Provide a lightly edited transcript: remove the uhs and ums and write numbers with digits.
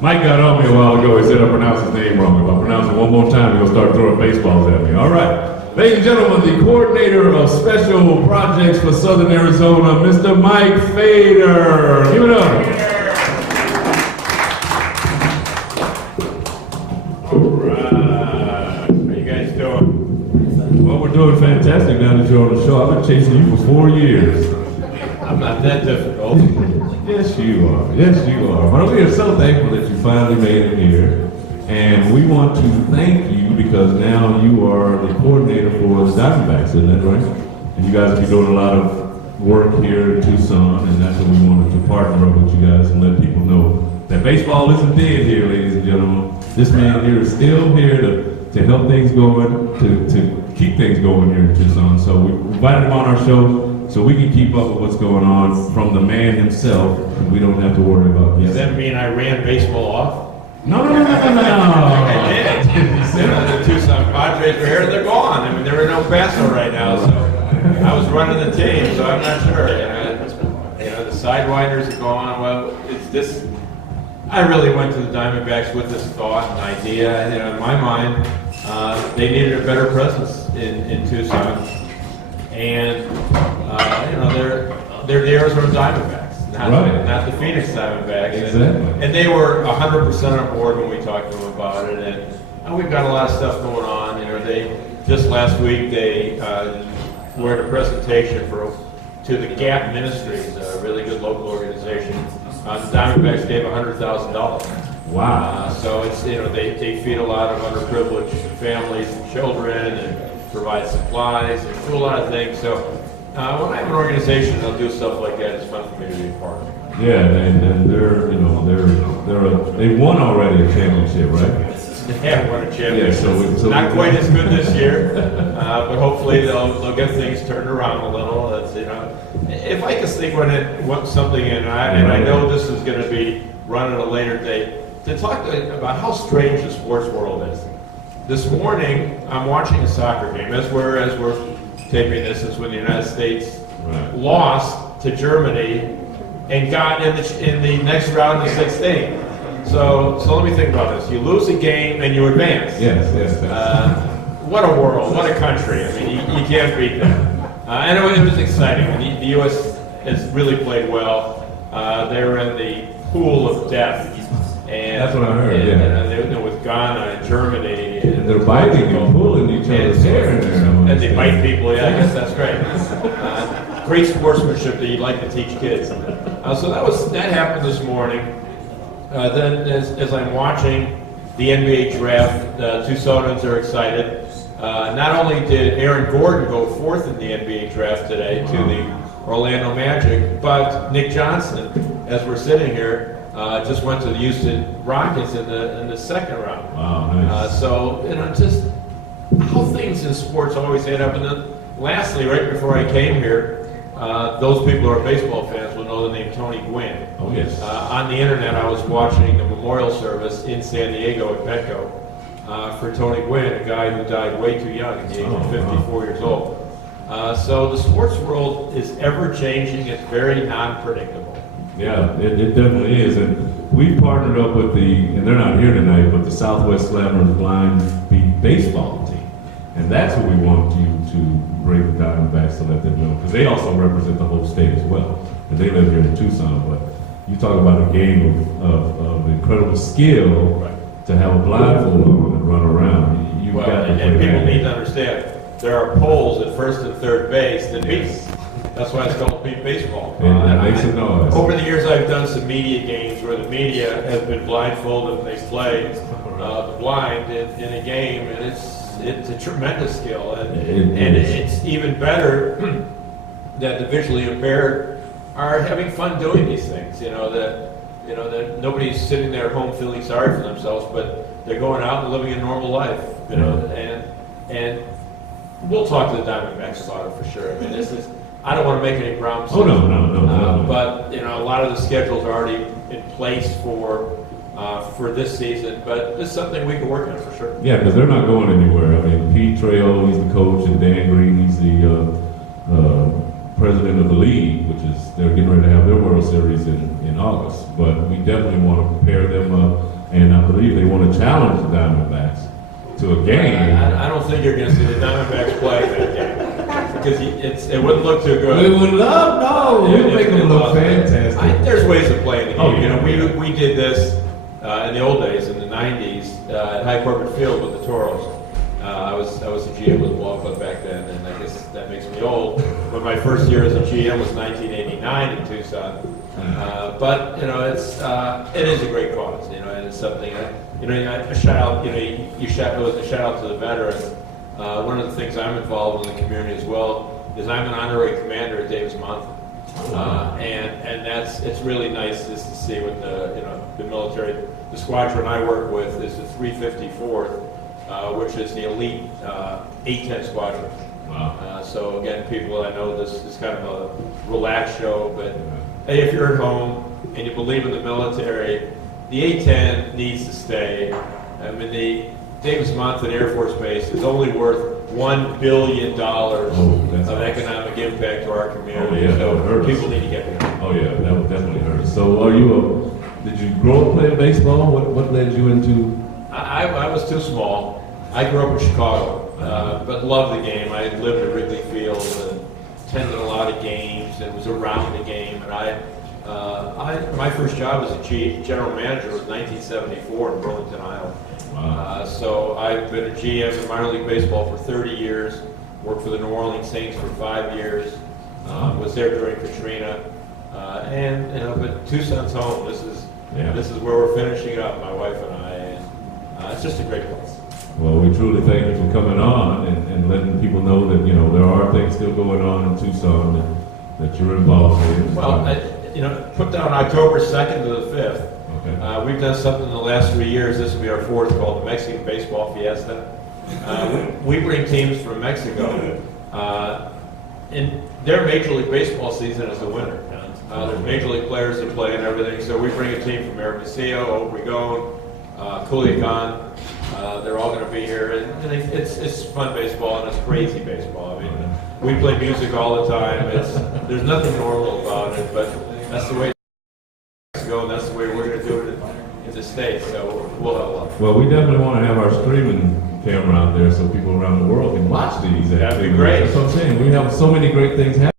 Mike got on me a while ago. He said I pronounced his name wrong. If I pronounce it one more time, he'll start throwing baseballs at me. All right. Ladies and gentlemen, the coordinator of special projects for Southern Arizona, Mr. Mike Fader. Give it up. All right. How you guys doing? Well, we're doing fantastic now that you're on the show. I've been chasing you for 4 years. I'm not that difficult. Yes, you are. Yes, you are. But we are so thankful that you finally made it here. And we want to thank you because now you are the coordinator for the Diamondbacks, isn't that right? And you guys will be doing a lot of work here in Tucson, and that's what we wanted to partner up with you guys and let people know that baseball isn't dead here, ladies and gentlemen. This man here is still here to help things going, to keep things going here in Tucson. So we invited him on our show so we can keep up with what's going on from the man himself. We don't have to worry about Does that mean I ran baseball off? No. I did. The Tucson Padres were here, they're gone. I mean, they're in El Paso right now, so I was running the team, so I'm not sure. The Sidewinders are gone. Well, it's this. I really went to the Diamondbacks with this thought and idea. In my mind, they needed a better presence in Tucson, and they're the Arizona Diamondbacks. Not the Phoenix Diamondbacks. Exactly. And they were 100% on board when we talked to them about it. And we've got a lot of stuff going on. They just last week they were at a presentation to the Gap Ministries, a really good local organization. The Diamondbacks gave $100,000. Wow. So it's they feed a lot of underprivileged families and children and provide supplies and do a lot of things. So. When I have an organization that'll do stuff like that, it's fun for me to be a part of. Yeah, and they won already a championship, right? They have won a championship. Yeah, so not quite as good this year, but hopefully they'll get things turned around a little. If I can sneak something in, and I know this is going to be run at a later date, to talk about how strange the sports world is. This morning, I'm watching a soccer game. As we're taping this is when the United States lost to Germany and got in the next round of 16. So let me think about this. You lose a game and you advance. Yes. What a world, what a country. I mean, you can't beat that. And it was exciting. The U.S. has really played well. They were in the pool of death. And that's what I heard, with Ghana and Germany. And they're biting and pulling each other's hair in there. And they bite people, yeah, I guess that's great. Great sportsmanship that you'd like to teach kids. So that happened this morning. Then as I'm watching the NBA draft, Tucsonans are excited. Not only did Aaron Gordon go fourth in the NBA draft today to the Orlando Magic, but Nick Johnson, as we're sitting here, just went to the Houston Rockets in the second round. Wow, nice. So just how things in sports always add up. And then lastly, right before I came here, those people who are baseball fans will know the name Tony Gwynn. Oh yes. On the internet, I was watching the memorial service in San Diego at Petco for Tony Gwynn, a guy who died way too young at the age of 54 years old. So the sports world is ever changing. It's very non-predictable. Yeah, it definitely is. And we partnered up with and they're not here tonight, but the Southwest Slammers Blind Beat Baseball team. And that's what we want you to bring the Diamondbacks to let them know. Because they also represent the whole state as well. And they live here in Tucson. But you talk about a game of incredible skill to have a blindfold on and run around. You've got to and people need to understand, there are poles at first and third base that beat. That's why it's called beat baseball. And makes a noise. Over the years, I've done some media games where the media has been blindfolded and they play the blind in a game, and it's a tremendous skill. And it's even better that the visually impaired are having fun doing these things. That nobody's sitting there at home feeling sorry for themselves, but they're going out and living a normal life. And we'll talk to the Diamondbacks about it for sure. I mean, I don't want to make any promises. Oh, no. But a lot of the schedules are already in place for this season. But it's something we can work on for sure. Yeah, because they're not going anywhere. I mean, Pete Trejo, he's the coach, and Dan Green, he's the president of the league, which is they're getting ready to have their World Series in August. But we definitely want to prepare them up, and I believe they want to challenge the Diamondbacks to a game. I don't think you're going to see the Diamondbacks play that game because it wouldn't look too good. We would love, no, we'll make them look fantastic. There's ways of playing the game. Oh, You know, yeah. we did this in the old days, in the 90s, at High Corbett Field with the Toros. I was a GM with the ball club back then, and I guess that makes me old. But my first year as a GM was 1989 in Tucson. But you know, it is a great cause. You know, and it's something. A shout out. You know, a shout out to the veterans. One of the things I'm involved in the community as well is I'm an honorary commander at Davis Monthan. And it's really nice just to see what the military, the squadron I work with is the 354th, which is the elite 810 squadron. Wow. So again, people, I know this is kind of a relaxed show, but hey, if you're at home and you believe in the military, the 810 needs to stay. I mean, the Davis Monthan Air Force Base is only worth $1 billion of economic impact to our community. Oh, yeah, so people need to get behind. Oh yeah, that would definitely hurt. So did you grow up playing baseball? What led you into? I was too small. I grew up in Chicago, but loved the game. I lived at Wrigley Field and attended a lot of games and was around the game. And my first job as a general manager was 1974 in Burlington, Iowa. Wow. So I've been a GM in minor league baseball for 30 years, worked for the New Orleans Saints for 5 years, was there during Katrina, but Tucson's home. This is where we're finishing up, my wife and I, and it's just a great place. Well, we truly thank you for coming on and letting people know that there are things still going on in Tucson that you're involved in. Well, put down October 2nd to the 5th. Okay. We've done something in the last 3 years. This will be our fourth, called the Mexican Baseball Fiesta. We bring teams from Mexico. And their Major League Baseball season is the winter. There's Major League players that play and everything. So we bring a team from Hermosillo, Obregon, Culiacan. They're all going to be here. And it's fun baseball and it's crazy baseball. I mean, we play music all the time. There's nothing normal about it, but that's the way it's going. That's the way we're going to do it in the States. So we'll have a lot. Well, we definitely want to have our streaming camera out there so people around the world can watch these. That'd be great. That's what I'm saying. We have so many great things happening.